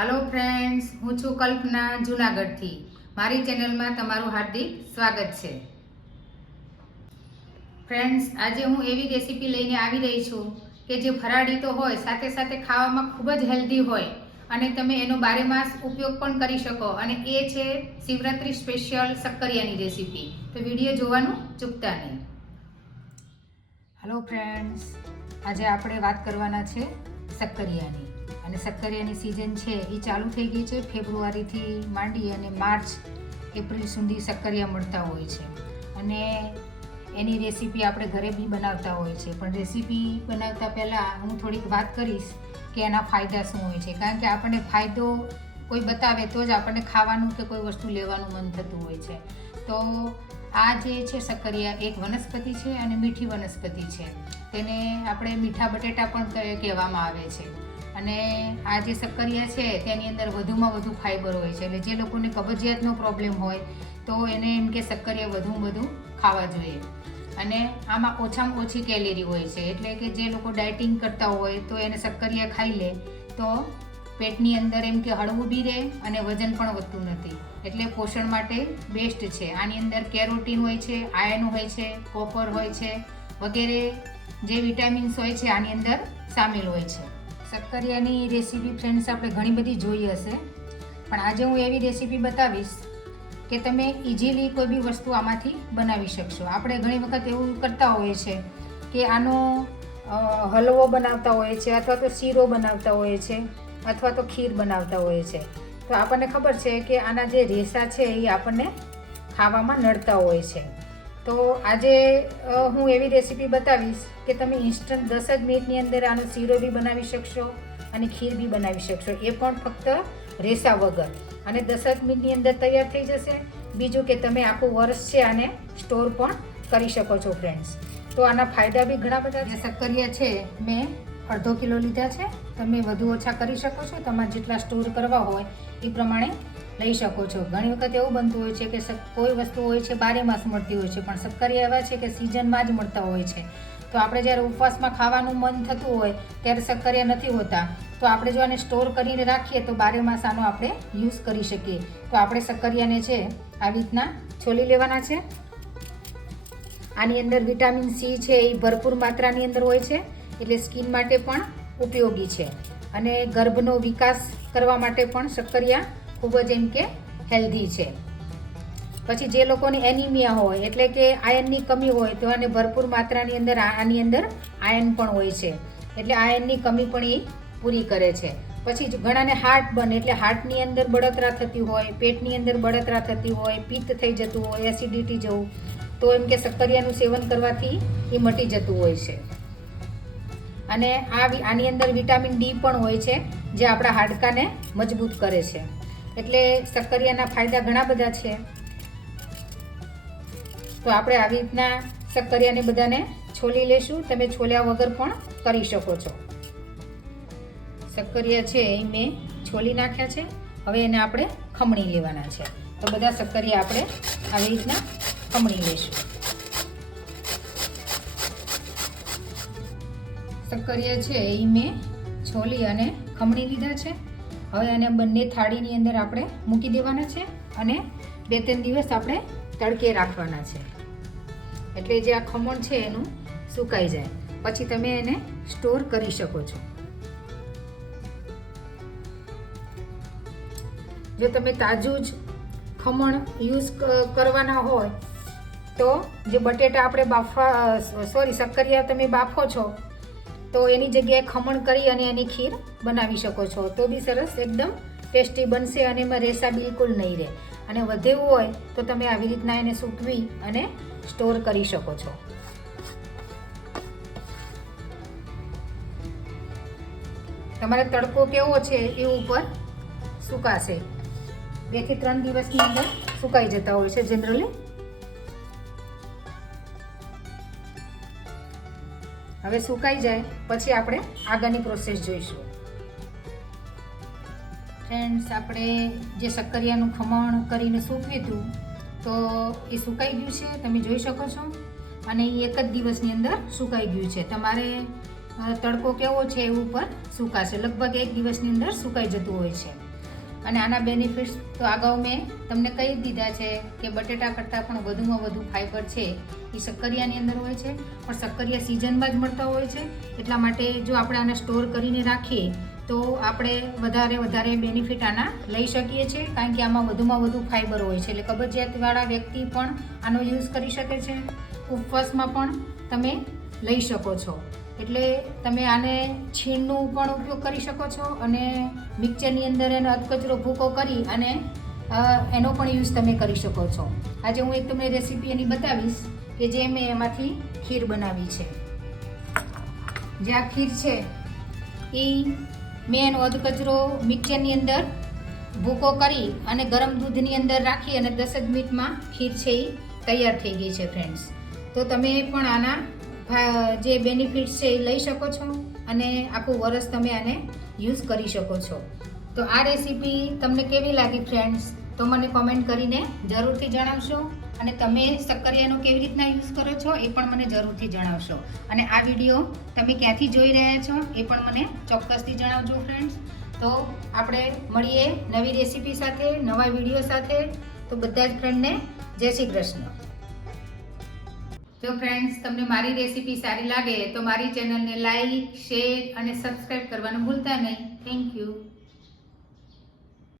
હાલો friends હું છું કલ્પના જુનાગઢથી. મારી ચેનલમાં તમારું હાર્દિક સ્વાગત છે. ફ્રેન્ડ્સ આજે હું એવી રેસીપી લઈને આવી રહી છું કે જે ફરાળી તો હોય, સાથે સાથે ખાવામાં ખૂબ જ હેલ્ધી હોય અને તમે એનો બારેમાસ ઉપયોગ પણ કરી શકો અને એ છે શિવરાત્રી સ્પેશિયલ શક્કરિયાની રેસીપી. તો વીડિયો જોવાનું ચૂકતા નહીં. હેલો ફ્રેન્ડ્સ આજે આપણે વાત કરવાના છે શક્કરિયાની અને શક્કરિયાની સિઝન છે એ ચાલુ થઈ ગઈ છે. ફેબ્રુઆરીથી માંડી અને માર્ચ, એપ્રિલ સુધી શક્કરિયા મળતા હોય છે. અને એની રેસીપી આપણે ઘરે બી બનાવતા હોય છે. પણ રેસીપી બનાવતા પહેલાં હું થોડીક વાત કરીશ કે એના ફાયદા શું હોય છે. કારણ કે આપણને ફાયદો કોઈ બતાવે તો જ આપણને ખાવાનું કે કોઈ વસ્તુ લેવાનું મન થતું હોય છે. તો આ જે છે શક્કરિયા એક વનસ્પતિ છે અને મીઠી વનસ્પતિ છે. તેને આપણે મીઠા બટેટા પણ કહેવામાં આવે છે. અને આ જે શક્કરિયા છે, તેની અંદર વધુમાં વધુ ફાઈબર હોય છે. એટલે જે લોકોને કબજિયાતનો પ્રોબ્લેમ હોય, તો એને એમ કે શક્કરિયા વધુ વધુ ખાવા જોઈએ. અને આમાં ઓછામાં ઓછી કેલેરી હોય છે. એટલે કે જે લોકો ડાયટિંગ કરતા હોય, તો એને શક્કરિયા ખાઈ લે. તો પેટની અંદર એમ કે હળવું બી રહે અને વજન પણ વધતું નથી. એટલે પોષણ માટે બેસ્ટ છે. આની અંદર કેરોટીન હોય છે આયર્ન હોય છે કોપર હોય છે, વગેરે જે વિટામિન્સ હોય છે, આની અંદર સામેલ હોય છે. શક્કરિયાની રેસીપી ફ્રેન્ડ્સ આપણે ઘણી બધી જોઈ હશે. પણ આજે હું એવી રેસીપી બતાવીશ કે તમે ઇઝીલી કોઈ બી વસ્તુ આમાંથી બનાવી શકશો. આપણે ઘણી વખત એવું કરતા હોઈએ છે કે આનો હલવો બનાવતા હોઈએ છે અથવા તો શીરો બનાવતા હોઈએ છે અથવા તો ખીર બનાવતા હોઈએ છે. તો આપણને ખબર છે કે આના જે રેસા છે એ આપણને ખાવામાં નડતા હોય છે. તો આજે હું એવી રેસીપી બતાવીશ કે તમે ઇન્સ્ટન્ટ દસ જ મિનિટની અંદર આનો શીરો બી બનાવી શકશો અને ખીર બી બનાવી શકશો. એ પણ ફક્ત રેસા વગર. અને દસ જ મિનિટની અંદર તૈયાર થઈ જશે. બીજું કે તમે આખું વર્ષ છે આને સ્ટોર પણ કરી શકો છો ફ્રેન્ડ્સ તો આના ફાયદા બી ઘણા બધા સક્કરિયા છે, મેં અડધો કિલો લીધા છે. તમે વધુ ઓછા કરી શકો છો, તમારે જેટલા સ્ટોર કરવા હોય એ પ્રમાણે લઈ શકો છો. ઘણી વખત એવું બનતું હોય છે કે કોઈ વસ્તુ હોય છે બારે માસ મળતી હોય છે, પણ શક્કરિયા એવા છે કે સિઝનમાં જ મળતા હોય છે. તો આપણે જ્યારે ઉપવાસમાં ખાવાનું મન થતું હોય, ત્યારે શક્કરિયા નથી હોતા. તો આપણે જો આને સ્ટોર કરીને રાખીએ, તો બારે માસ આનો આપણે યુઝ કરી શકીએ. તો આપણે શક્કરિયાને છે આવી રીતના છોલી લેવાના છે. આની અંદર વિટામિન સી છે એ ભરપૂર માત્રાની અંદર હોય છે, એટલે સ્કિન માટે પણ ઉપયોગી છે. અને ગર્ભનો વિકાસ કરવા માટે પણ શક્કરિયા ખૂબ જ એમ કે હેલ્ધી છે. પછી જે લોકોને એનિમિયા હોય, એટલે કે આયનની કમી હોય, તો આને ભરપૂર માત્રાની અંદર આની અંદર આયન પણ હોય છે. એટલે આયનની કમી પણ એ પૂરી કરે છે. પછી ઘણાને હાર્ટ બને, એટલે હાર્ટની અંદર બળતરા થતી હોય, પેટની અંદર બળતરા થતી હોય, પિત્ત થઈ જતું હોય, એસિડિટી જવું, તો એમ કે શક્કરિયાનું સેવન કરવાથી એ મટી જતું હોય છે. અને આ આની અંદર વિટામિન ડી પણ હોય છે, જે આપણા હાડકાને મજબૂત કરે છે. એટલે શક્કરિયાના ફાયદા ઘણા બધા છે. તો આપણે આવી રીતના શક્કરિયાને બધાને છોલી લેશું. તમે છોલ્યા વગર પણ કરી શકો છો. શક્કરિયા છે એ મેં છોલી નાખ્યા છે. હવે એને આપણે ખમણી લેવાના છે. તો બધા શક્કરિયા આપણે આવી રીતના ખમણી લેશું. શક્કરિયા છે એ મેં છોલી અને ખમણી લીધા છે. હવે આને બંને થાળીની અંદર આપણે મૂકી દેવાના છે અને બે ત્રણ દિવસ આપણે તડકે રાખવાના છે. એટલે જે આ ખમણ છે એનું સુકાઈ જાય. પછી તમે એને સ્ટોર કરી શકો છો. જો તમે તાજું જ ખમણ યુઝ કરવાના હોય તો જે બટેટા આપણે બાફવા સોરી, શક્કરિયા તમે બાફો છો તો એની જગ્યાએ ખમણ કરી અને એની ખીર બનાવી શકો છો. તો બી સરસ એકદમ ટેસ્ટી બનશે અને એમાં રેસા બિલકુલ નહીં રહે. અને વધેવું હોય તો તમે આવી રીતના એને સૂકવી અને સ્ટોર કરી શકો છો. તમારે તડકો કેવો છે એ ઉપર સુકાશે. બેથી ત્રણ દિવસની અંદર સુકાઈ જતા હોય છે જનરલી હવે સુકાઈ જાય, પછી આપણે આગળની પ્રોસેસ જોઈશું. ફ્રેન્ડ્સ આપણે જે શક્કરિયાનું ખમણ કરીને સૂકવ્યું હતું, તો એ સુકાઈ ગયું છે, તમે જોઈ શકો છો. અને એ એક જ દિવસની અંદર સુકાઈ ગયું છે. તમારે તડકો કેવો છે એ ઉપર સુકાશે. લગભગ એક દિવસની અંદર સુકાઈ જતું હોય છે. અને આના બેનિફિટ્સ તો અગાઉ મેં તમને કહી દીધા છે કે બટેટા કરતાં પણ વધુમાં વધુ ફાઇબર છે એ શક્કરિયાની અંદર હોય છે. પણ શક્કરિયા સિઝનમાં જ મળતા હોય છે. એટલા માટે જો આપણે આને સ્ટોર કરીને રાખીએ, તો આપણે વધારે વધારે બેનિફિટ આના લઈ શકીએ છીએ. કારણ કે આમાં વધુમાં વધુ ફાઇબર હોય છે. એટલે કબજિયાતવાળા વ્યક્તિ પણ આનો યુઝ કરી શકે છે. ઉપવાસમાં પણ તમે લઈ શકો છો. એટલે તમે આને છીણનું પણ ઉપયોગ કરી શકો છો અને મિક્સરની અંદર એનો અધકચરો ભૂકો કરી અને એનો પણ યુઝ તમે કરી શકો છો. આજે હું એક તમને રેસીપી એની બતાવીશ કે જે મેં એમાંથી ખીર બનાવી છે. જે આ ખીર છે, એ મેં એનો અધકચરો મિક્સરની અંદર ભૂકો કરી અને ગરમ દૂધની અંદર રાખી અને દસ જ મિનિટમાં ખીર છે એ તૈયાર થઈ ગઈ છે ફ્રેન્ડ્સ તો તમે પણ આના જે બેનિફિટ્સ છે એ લઈ શકો છો અને આખું વરસ તમે આને યુઝ કરી શકો છો. તો આ રેસીપી તમને કેવી લાગી ફ્રેન્ડ્સ તો મને કોમેન્ટ કરીને જરૂરથી જણાવશો અને તમે શક્કરિયાનો કેવી રીતના યુઝ કરો છો એ પણ મને જરૂરથી જણાવશો. અને આ વીડિયો તમે ક્યાંથી જોઈ રહ્યા છો એ પણ મને ચોક્કસથી જણાવજો ફ્રેન્ડ્સ તો આપણે મળીએ નવી રેસીપી સાથે, નવા વીડિયો સાથે. તો બધા જ ફ્રેન્ડને જય શ્રી કૃષ્ણ. જો ફ્રેન્ડ્સ તમને મારી રેસીપી સારી લાગે તો મારી ચેનલને લાઈક શેર અને સબસ્ક્રાઈબ કરવાનું ભૂલતા નહીં. Thank you